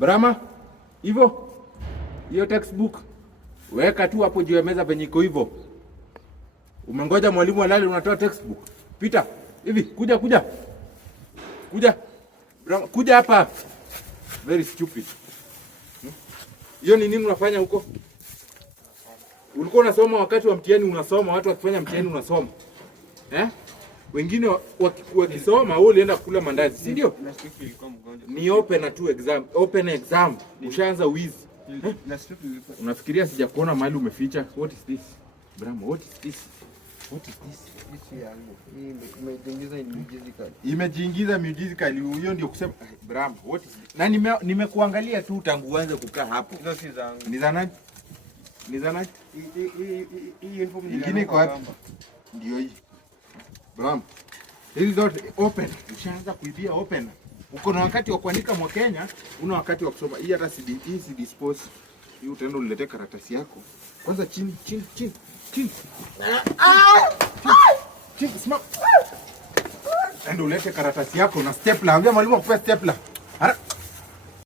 Brahma, hivyo. Hiyo textbook weka tu hapo juu ya meza penye iko hivyo. Umengoja mwalimu alale unatoa textbook. Pita. Hivi, kuja. Brahma, kuja hapa. Very stupid. Hiyo ni nini unafanya huko? Ulikuwa unasoma wakati wa mtihani unasoma, watu wakifanya mtihani unasoma. Wengine wakisoma wewe ulienda kula mandazi, si ndio? Ni open exam. Ushaanza wizi. Unafikiria sijakuona mahali umeficha? What is this? Brahma, what is this? Imejiingiza musically. Hiyo ndio kusema Brahma, what is this? Na nimekuangalia tu tangu uanze kukaa hapo. Hizo si zangu. Ni za nani? Hii uniform nyingine iko wapi? Ndio hii. Brahma. Hizi zote open. Ushaanza kuibia open. Uko na wakati wa kuandika mwa Kenya, una wakati wa kusoma. Hii hata si dispose. Hii utaenda ulete karatasi yako. Kwanza chini. Chini, simama. Enda ulete karatasi yako na stapler. Ambia mwalimu akupe stapler.